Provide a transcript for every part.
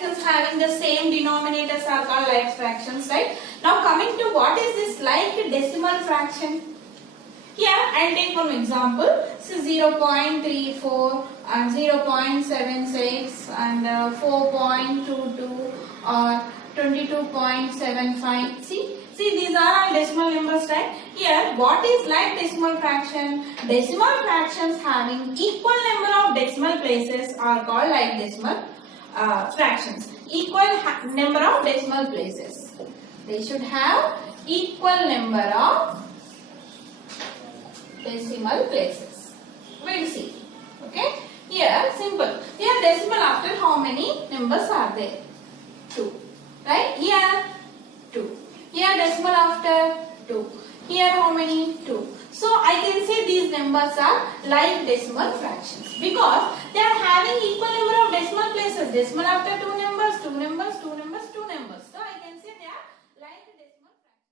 fractions having the same denominators are called like fractions, right? Now coming to what is this like decimal fraction? Here I'll take one example. So 0.34 and 0.76 and 4.22 or 22.75. See these are all decimal numbers, right? Here what is like decimal fraction? Decimal fractions having equal number of decimal places are called like decimal fractions. Equal number of decimal places. They should have equal number of decimal places. We'll see. Okay. Here simple. Here decimal after how many numbers are there? 2. Right? Here 2. Here decimal after 2. Here how many? 2. So I can say these numbers are like decimal fractions because they are having equal number of decimal places. Decimal after 2 numbers, 2 numbers, 2 numbers, 2 numbers. So I can say they are like decimal fractions.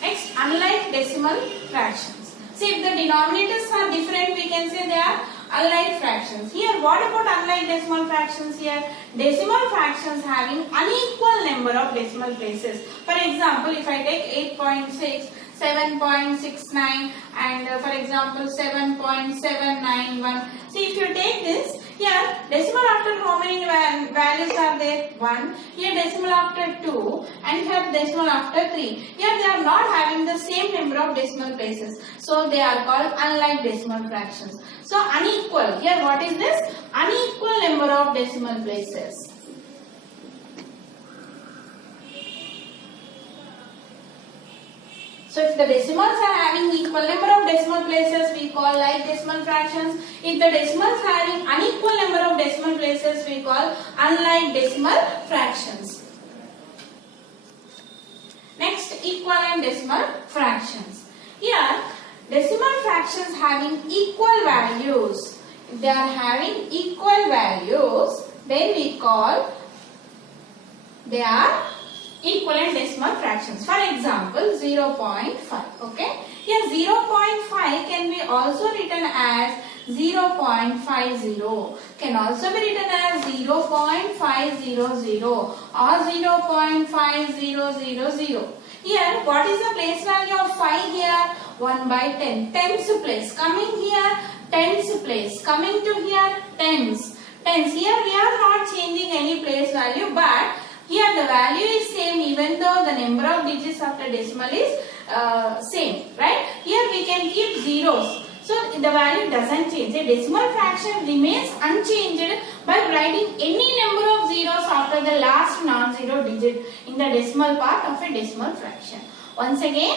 Next, unlike decimal fractions. See, if the denominators are different, we can say they are unlike fractions. Here, what about unlike decimal fractions here? Decimal fractions having unequal number of decimal places. For example, if I take 8.6, 7.69 and for example 7.791. See, if you take this, here decimal after how many values are there? 1. Here decimal after 2 and here decimal after 3. Here they are not having the same number of decimal places. So they are called unlike decimal fractions. So unequal. Here what is this? Unequal number of decimal places. So if the decimals are having equal number of decimal places, we call like decimal fractions. If the decimals are having unequal number of decimal places, we call unlike decimal fractions. Next, equivalent decimal fractions. Here, decimal fractions having equal values. If they are having equal values, then we call they are equivalent decimal fractions. For example, 0.5. Okay. Here 0.5 can be also written as 0.50. Can also be written as 0.500 or 0.5000. Here, what is the place value of 5 here? 1 by 10. Tens place. Coming here, tens place. Coming to here, tens. Tens. Here we are not changing any place value, but here the value is same even though the number of digits after decimal is same, right? Here we can keep zeros. So the value doesn't change. The decimal fraction remains unchanged by writing any number of zeros after the last non-zero digit in the decimal part of a decimal fraction. Once again,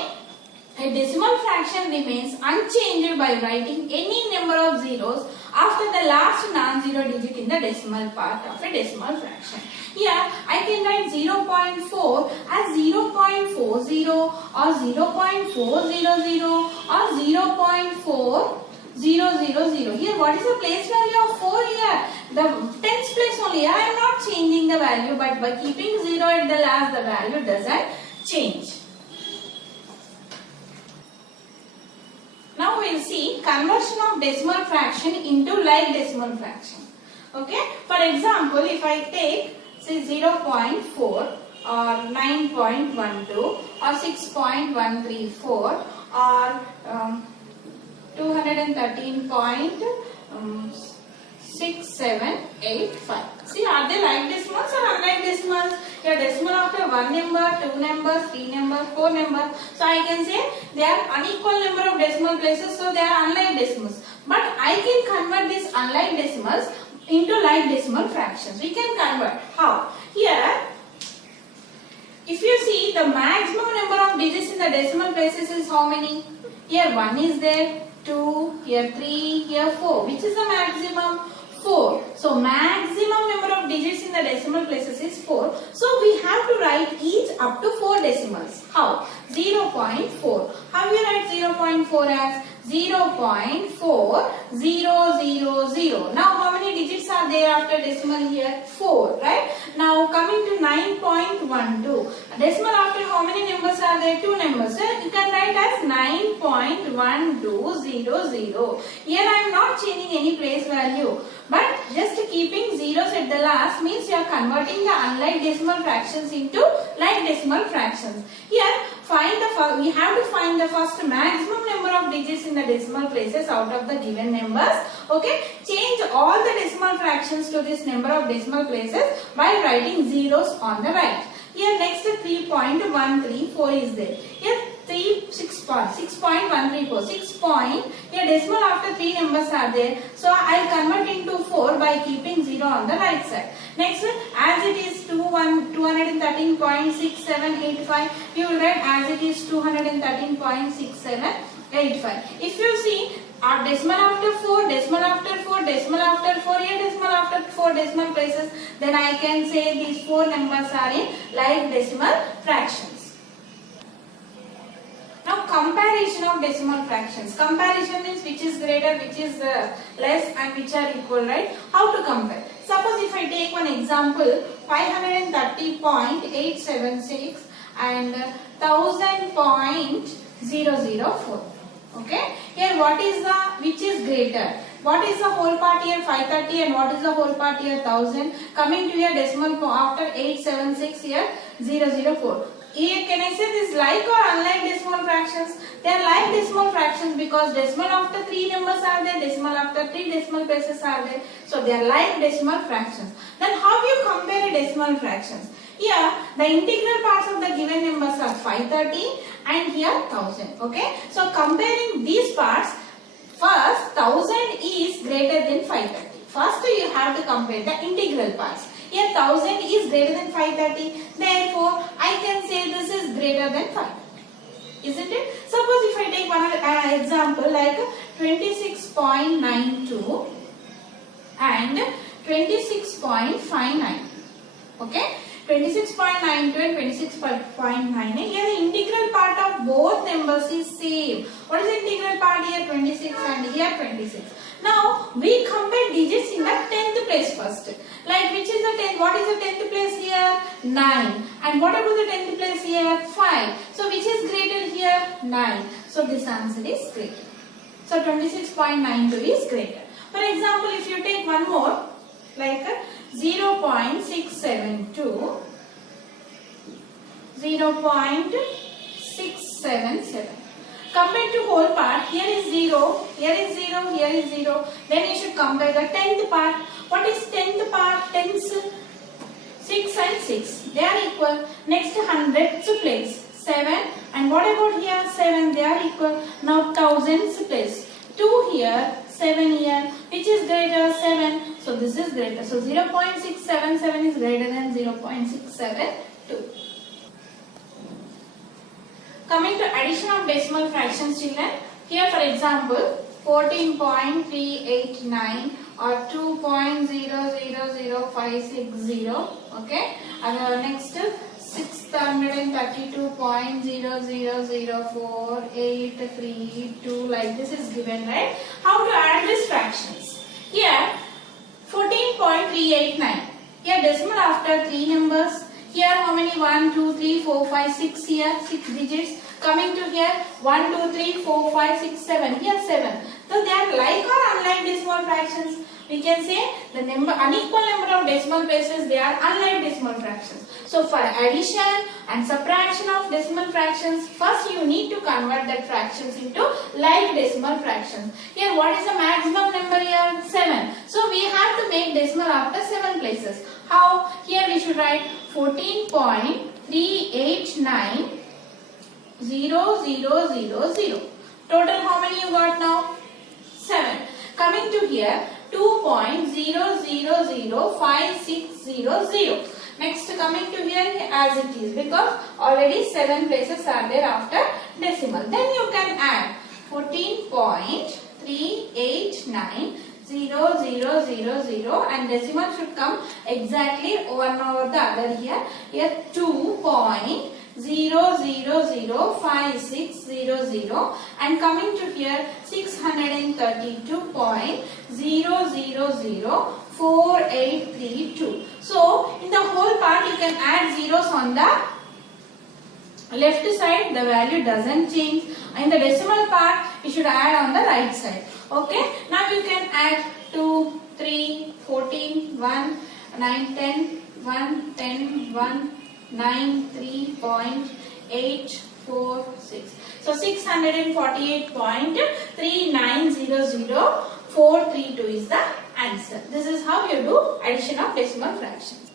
a decimal fraction remains unchanged by writing any number of zeros after the last non-zero digit in the decimal part of a decimal fraction. Here, I can write 0.4 as 0.40 or 0.400 or 0.4000. Here, what is the place value of 4 here? The tens place only. I am not changing the value, but by keeping 0 at the last, the value doesn't change. Now we will see conversion of decimal fraction into like decimal fraction. Okay. For example, if I take say 0.4 or 9.12 or 6.134 or 213.6785. See, are they like decimals or unlike decimals? Here decimal after 1 number, 2 numbers, 3 numbers, 4 numbers. So I can say they are unequal number of decimal places, so they are unlike decimals. But I can convert these unlike decimals into like decimal fractions. We can convert. How? Here, if you see the maximum number of digits in the decimal places is how many? Here 1 is there, 2, here 3, here 4. Which is the maximum? 4. So maximum number of digits in the decimal places is 4. So we have to write each up to 4 decimals. How? 0.4. How we write 0.4 as? 0.4000. Now how many digits are are there after decimal here? 4, right? Now coming to 9.12. Decimal after how many numbers are there? 2 numbers. So you can write as 9.1200. Here I am not changing any place value, but just keeping zeros at the last means you are converting the unlike decimal fractions into like decimal fractions. Here we have to find the first maximum number of digits in the decimal places out of the given numbers. Okay, change all the decimal fractions to this number of decimal places by writing zeros on the right. Here next 3.134 is there. Here 6.134. 6 point. Here decimal after 3 numbers are there. So I will convert into 4 by keeping 0 on the right side. Next, as it is 213.6785, you will write as it is 213.6785. If you see our decimal after 4, decimal after 4, decimal after 4, here decimal after 4 decimal places, then I can say these 4 numbers are in like decimal fractions. Now comparison of decimal fractions. Comparison means which is greater, which is less and which are equal, right? How to compare? Suppose if I take one example, 530.876 and 1000.004. Okay? Here what is which is greater? What is the whole part here? 530 and what is the whole part here? 1000. Coming to your decimal after 876 here 004. Here can I say this like or unlike decimal fractions? They are like decimal fractions because decimal after 3 numbers are there, decimal after 3 decimal places are there. So they are like decimal fractions. Then how do you compare decimal fractions? Here the integral parts of the given numbers are 530 and here 1000. Okay. So comparing these parts, first 1000 is greater than 530. First you have to compare the integral parts. Here 1000 is greater than 530. Therefore, I can say this is greater than 530. Isn't it? Suppose if I take one example like 26.92 and 26.59. Okay? 26.92 and 26.98. Here the integral part of both numbers is same. What is the integral part here? 26 and here 26. Now we compare digits in the 10th place first. Like which is the 10th? What is the 10th place here? 9. And what about the 10th place here? 5. So which is greater here? 9. So this answer is greater. So 26.92 is greater. For example, if you take one more like 0.672, 0.677. Compared to whole part, here is 0, here is 0, here is 0. Then you should compare the 10th part. What is 10th part? Tens, 6 and 6. They are equal. Next 100th place, 7. And what about here? 7. They are equal. Now 1000th place, 2 here, 7 here. Which is greater? 7. So this is greater. So 0.677 is greater than 0.672. Coming to addition of decimal fractions, children. Here for example 14.389 or 2.000560. Okay. And next 632.0004832, like this is given, right? How to add these fractions? Here 14.389. Here decimal after 3 numbers. Here how many? 1, 2, 3, 4, 5, 6 here, 6 digits. Coming to here 1, 2, 3, 4, 5, 6, 7. Here 7. So they are like or unlike decimal fractions. We can say the unequal number of decimal places, they are unlike decimal fractions. So for addition and subtraction of decimal fractions, first you need to convert that fractions into like decimal fractions. Here what is the maximum number here? 7. So we have to make decimal after 7 places. How? Here we should write 14.3890000. Total how many you got now? 7. Coming to here 2.0005600. Next coming to here as it is, because already 7 places are there after decimal. Then you can add 14.3890000 and decimal should come exactly one over the other here. Here 2.0005600 and coming to here 632.0004832. 4832. So in the whole part you can add zeros on the left side, the value doesn't change. In the decimal part you should add on the right side. Okay, now you can add 2, 3, 14, 1, 9, 10, 1, 10, 1, 9, 3.846. So 648.3900,432 is the answer. This is how you do addition of decimal fractions.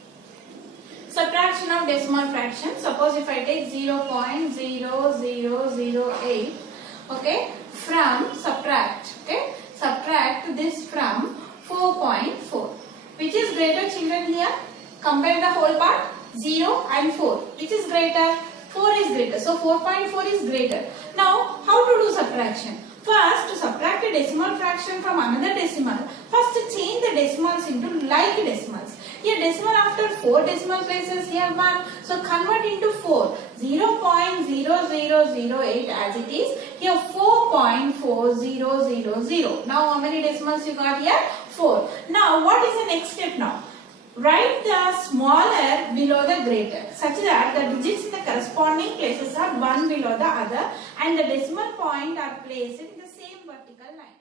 Subtraction of decimal fraction. Suppose if I take 0.0008, okay, from subtract, okay, subtract this from 4.4. Which is greater, children, here? Compare the whole part. 0 and 4. Which is greater? 4 is greater. So 4.4 is greater. Now, how to do subtraction? First, to subtract a decimal fraction from another decimal, first change the decimals into like decimals. Here decimal after 4 decimal places, here 1. So convert into 4. 0.0008 as it is. Here 4.4000. Now how many decimals you got here? 4. Now what is the next step now? Write the smaller below the greater such that the digits in the corresponding places are one below the other and the decimal point are placed in the same vertical line.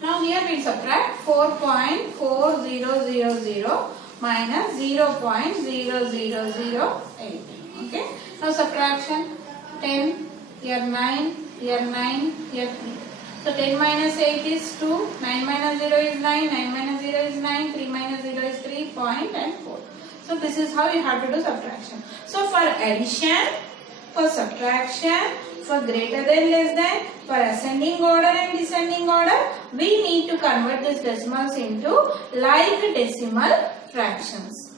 Now here we subtract 4.4000 minus 0.0008. Okay. Now subtraction 10, here 9, here 9, here 3. So 10 minus 8 is 2, 9 minus 0 is 9, 9 minus 0 is 9, 3 minus 0 is 3, and 4. So this is how you have to do subtraction. So for addition, for subtraction, for greater than, less than, for ascending order and descending order, we need to convert these decimals into like decimal fractions.